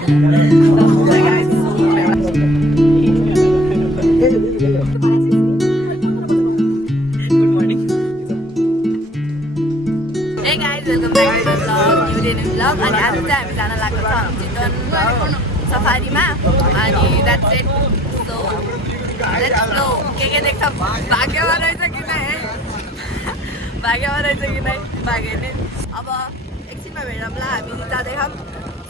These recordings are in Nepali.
Hey guys, welcome back to the vlog, new day new vlog. अनि आज चाहिँ हामी जान लागेको छ चितवन सफारीमा अनि that's it. So let's go. के देख्छ भाग्यमा रहेछ कि नै भाग्यमा रहेछ कि नै भाग्य नै अब एकछिनमा भेटौँला हामी जाँदैछौँ.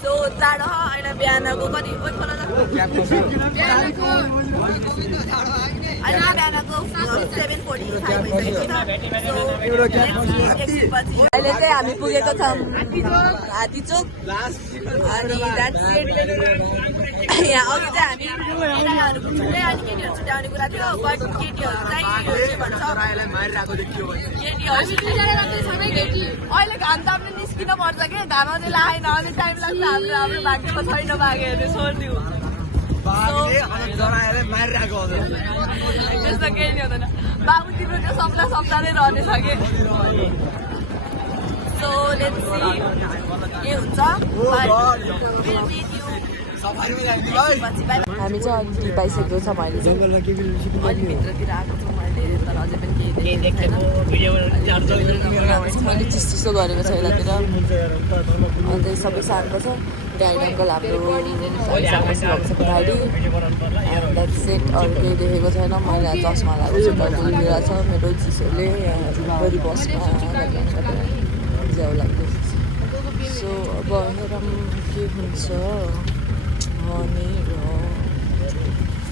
सो जाडो छ अहिले बिहानको कति खोइ खोला अहिले बिहानको 7:45 अहिले चाहिँ हामी पुगेको छौँ हात्तीचोक अनि यहाँ अघि चाहिँ हामी केटाहरू छुट्टै अनि केटीहरू छुट्याउने कुरा थियो बट केटीहरू चाहिँ के भन्छ अहिले घाम ताप्नु निस्किन पर्छ कि घाम अझै लागेन अझै टाइम लाग्छ हाम्रो भाग्यमा छैन भाग्यहरू छोडिदिउँ त्यस्तो केही नि हुँदैन बाबु तिम्रो त्यो सप्ताहै रहनेछ कि सो लेट्स सी के हुन्छ हामी चाहिँ अलिकति पाइसकेको छ मैले अलिक भित्रतिर आएको छु मैले तर अझै पनि केही देखेको छैन मैले चिसो गरेको छ यतातिर अन्त सबै शान्त छ गाइड अङ्कल हाम्रो गाडी एन्ड द्याट्स इट अरू केही देखेको छैन मैले चस्मा लगाएको छु डुलिरहेको छ मेरो चिसोले बढी बसमा ज्याउ लाग्दो सो अब हेरौँ के हुन्छ भनेर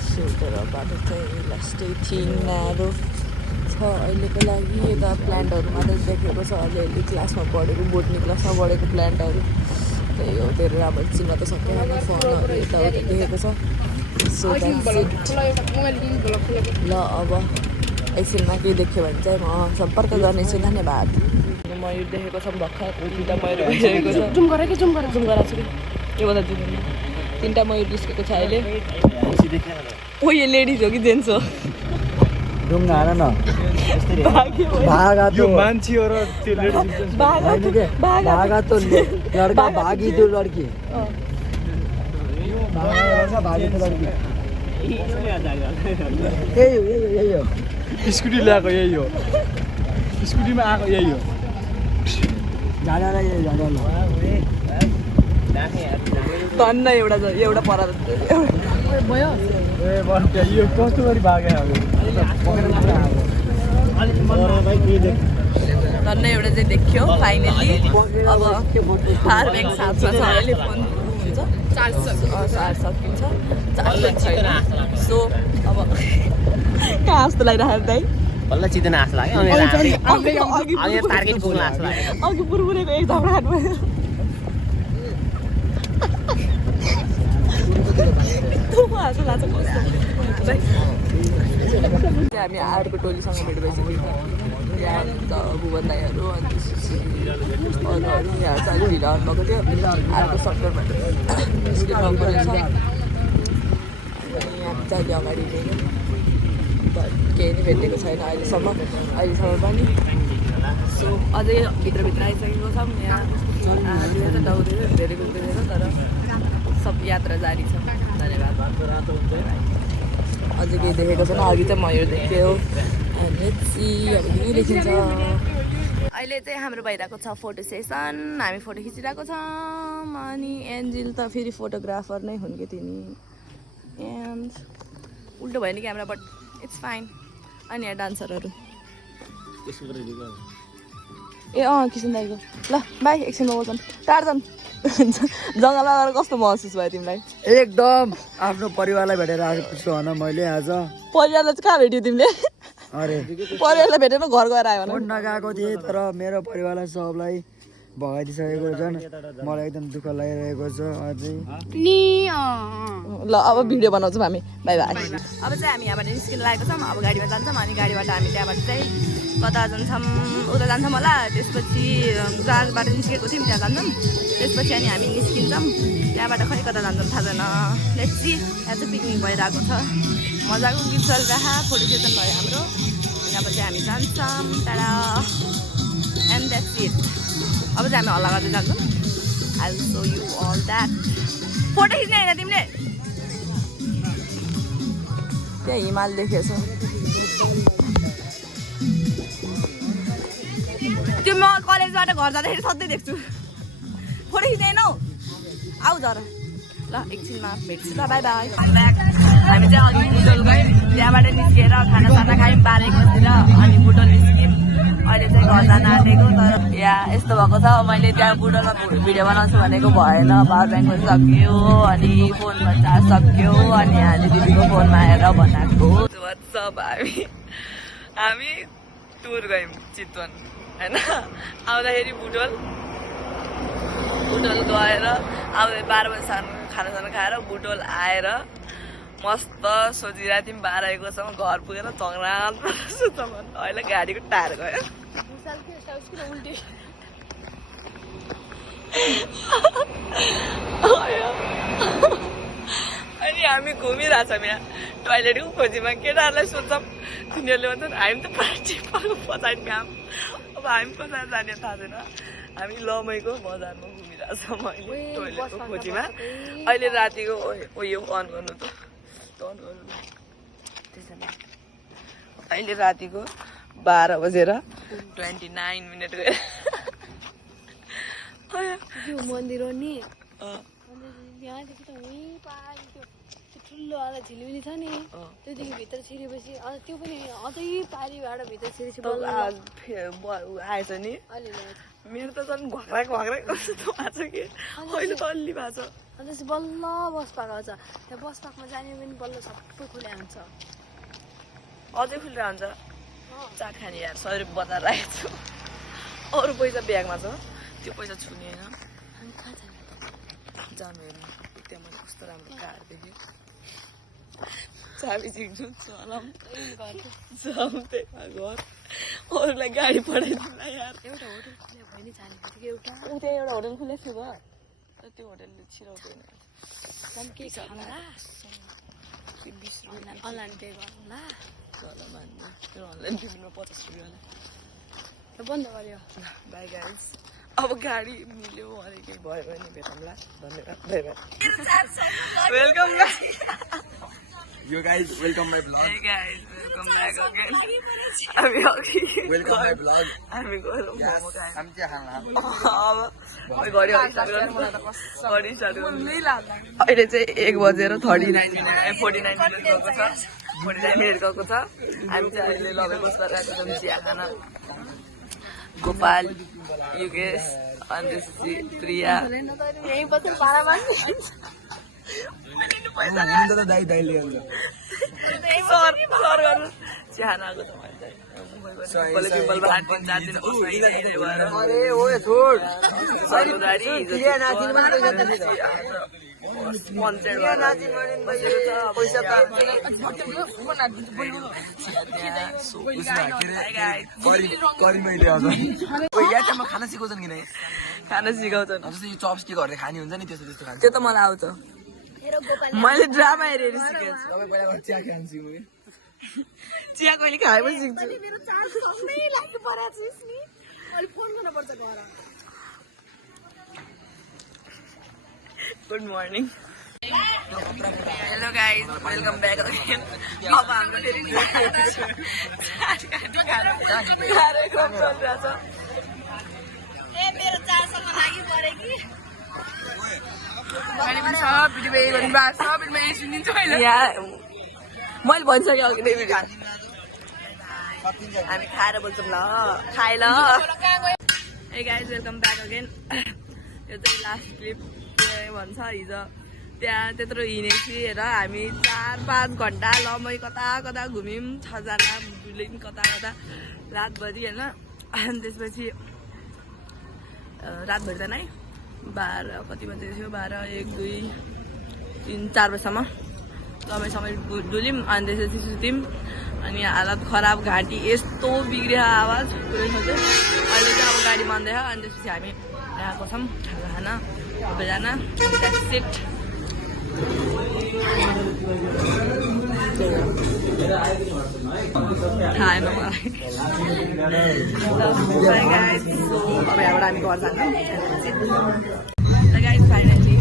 सो तर बाटो चाहिँ लास्टै थिङ न्यारो छ अहिलेको लागि यता प्लान्टहरू मात्रै देखेको छ अलिअलि क्लासमा पढेको बोटनी क्लासमा पढेको प्लान्टहरू त्यही हो त्यो अब चिन्न त सकेन फोनहरू यताउता देखेको छ सो ल अब एकछिनमा केही देख्यो भने चाहिँ म सम्पर्क गर्नेछु धन्यवाद मयूर देखेको छ भर्खर दुईवटा मयूर भइरहेको छ जुम गराएको छु कि के भन्दा तिनवटा मयूर निस्केको छ अहिले ओ यो लेडिज हो कि जेन्ट्स हो स्कुटी ल्याएको यही हो स्कुटीमा आएको यही हो धन्न एउटा पर भयो यो कस्तो गरी भागे धन्न एउटा चाहिँ देख्यो फाइनली अब पावर ब्याङ्क साथमा छ अहिले फोन हुन्छ चार्ज सकिन्छ चार्ज छैन सो अब कहाँ जस्तो लागिरहेको दाइ बल्ल चितन आस लाग्यो अनि टार्गेट पुग्न आस लाग्यो अघि पुरपुरेको एक झगडा हाट्नु हामी अर्को टोलीसँग भेट भइसकेको छ यहाँ भुवन दाईहरू अनि त्यसपछि अरूहरू यहाँ चाहिँ अलिक ढिलो आउनुभएको थियो अर्को सक्टरबाट निस्किनु परेछ अनि यहाँ चाहिँ अगाडि केही नि भेटेको छैन अहिलेसम्म पनि सो अझै भित्र आइसकेको छौँ यहाँ धेरै तर सब यात्रा जारी छ धन्यवाद अझै केही देखेको छैन अघि चाहिँ मयूर देख्यो देखिन्छ अहिले चाहिँ हाम्रो भइरहेको छ फोटो सेसन हामी फोटो खिचिरहेको छौँ अनि एन्जिल त फेरि फोटोग्राफर नै हुन् कि तिनी एन्ड उल्टो भयो नि क्यामेरा बट इट्स फाइन अनि यहाँ डान्सरहरू ए किसन दाइको ल बाई एकछिनमा बोल्छन् टार्छन् जङ्गलमा गएर कस्तो महसुस भयो तिमीलाई एकदम आफ्नो परिवारलाई भेटेर आएको छु भन मैले आज परिवारलाई चाहिँ कहाँ भेट्यो तिमीले अरे परिवारलाई भेटेर घर गएर आयो भने नगएको थिएँ तर मेरो परिवारलाई सबलाई भगाइदिइसकेको छन् मलाई एकदम दुःख लागिरहेको छ अझै ल अब भिडियो बनाउँछौँ हामी बाई बाई अब चाहिँ हामी यहाँबाट निस्किन लागेको छौँ अब गाडीमा जान्छौँ अनि गाडीबाट हामी त्यहाँबाट चाहिँ कता जान्छौँ उता जान्छौँ होला त्यसपछि जहाँबाट निस्केको थियौँ त्यहाँ जान्छौँ त्यसपछि अनि हामी निस्किन्छौँ त्यहाँबाट खै कता जान्छौँ थाहा छैन लेट्स सी यहाँ चाहिँ पिकनिक भइरहेको छ मजाको गीत चलिरहेको फोटो सेसन भयो हाम्रो त्यहाँपछि हामी जान्छौँ टाढा एन्ड द्याट्स इट अब चाहिँ हामी हल्ला गर्दै जान्छौँ I will show you all that photo खिच्ने होइन तिमीले त्यहाँ हिमाल देखेछ त्यो म कलेजबाट घर जाँदाखेरि सधैँ देख्छु फोटो खिच्दैनौ आऊ जरा ल एकछिनमा भेट्छु ल बाई बाई हामी चाहिँ अघि बुटोल गयौँ त्यहाँबाट निस्किएर खानासाना खायौँ 12 बजीतिर अनि बुटोल निस्क्यौँ अहिले चाहिँ घर जान आँटेको तर यहाँ यस्तो भएको छ मैले त्यहाँ बुटोलमा भिडियो बनाउँछु भनेको भएन पावर ब्याङ्क पनि सक्यो अनि फोनमा चार्ज सक्यो अनि आज दिदीको फोनमा आएर बनाएको हामी टुर गयौँ चितवन होइन आउँदाखेरि बुटोल गएर आउँदै 12 बजीसम्म खानासाना खाएर बुटोल आएर मस्त सोचिरहेको थियौँ 12 1 घर पुगेर चङ्राल अहिले गाडीको टायर गयो अनि हामी घुमिरहेछौँ यहाँ टोइलेटको खोजीमा केटाहरूलाई सोध्छौँ तिनीहरूले भन्छन् हामी त पार्टी पछाडि काम अब हामी कसरी जाने थाहा छैन हामी लमैको बजारमा घुमिरहेछौँ अहिले टोइलेटको खोजीमा अहिले रातिको उयो अन गर्नु त अन गर्नु अहिले रातिको 12 बजेर 29 मिनट गयो मन्दिर हो नि यहाँदेखि त उहीँ पारि त्यो ठुलो वाला झिलिमिली छ नि त्योदेखि भित्र छिरेपछि त्यो पनि अझै पारिबाट भित्र छिरेपछि आएछ नि मेरो त झन् घक्रा घक्रा कस्तो भएको छ कि अहिले त अलि भएको छ अन्त चाहिँ बल्ल बस पाएको छ त्यहाँ बस पार्कमा जाने पनि बल्ल सबै खुला हुन्छ अझै खुलेर हुन्छ चाट खाने यार 100 रुपियाँ बजार राखेको छु अरू पैसा ब्यागमा छ त्यो पैसा छुने होइन हामी कहाँ जानु हेर्नु त्यहाँ मैले कस्तो राम्रो कार देखेँ चाबी झिक्छु चलाम घर अरूलाई गाडी पठाइदिनु यार एउटा होटल खुले भयो नि जाने बित्तिकै एउटा उता एउटा होटल खुलेको छु भयो तर त्यो होटलले छिराउँदैन के खाला अनलाइन पे गर्नुला ल मान्नु त्यो अनलाइन पेमेन्टमा 50 रुपियाँ त्यो बन्द गर्यो बाई गाइज अब गाडी मिल्यो अनि केही भयो भने भेटौँला धन्यवाद बाई बाई वेलकम यो guys welcome my blog Hey guys, welcome back again. हामी अघि वेलकम माई ब्लग हामी गयौँ मोमो खायौँ हामी चाहिँ खाना अब घडी स्टार्ट गर्नु अहिले चाहिँ 1 बजेर 49 मिनट 49 मिनट गएको छ 49 मिनट गएको छ हामी चाहिँ अहिले लबे बस गरेर छौँ चिया खाना गोपाल युगेश अनि त्यसपछि प्रिया यहीँ बसेर पारा मान्नु दाइ दाइले सर गर्नु चिया खाना आएको छ अरे ओ छोड खाना सिकाउँछन् कि नै खाना सिकाउँछन् जस्तै यो चपस्टिकहरूले खाने हुन्छ नि त्यस्तो त्यस्तो खान्छ त्यो त मलाई आउँछ मैले ड्रामा हेरेर सिकेँ चिया खान्छु चिया कहिले खाएपछि सिक्छु good morning hello guys welcome back again अब हाम्रो फेरि कार्यक्रम चलिरहेछ मैले भनिसकेँ अघि नै भिडियो हामी खाएर बोल्छौँ ल खाए ल ए गाइज वेलकम ब्याक अगेन यो चाहिँ लास्ट क्लिप के भन्छ हिजो त्यहाँ त्यत्रो हिँडेपछि हेर हामी 4-5 घन्टा लमै कता कता घुम्यौँ 6 जना बुल्यौँ कता कता रातभरि होइन अनि त्यसपछि रातभरि त नै 12 कति बजे थियो 12, 1, 2, 3, 4 बजीसम्म समय डुल्यौँ अनि त्यसपछि सुत्यौँ अनि हालत खराब घाँटी यस्तो बिग्रियो आवाज पुरै सोच्यो अहिले चाहिँ अब गाडी बन्दैछ अनि त्यसपछि हामी आएको छौँ खाना सबैजना सिट खाएन मलाई अब यहाँबाट हामी घर जान्छौँ गाइज फाइनली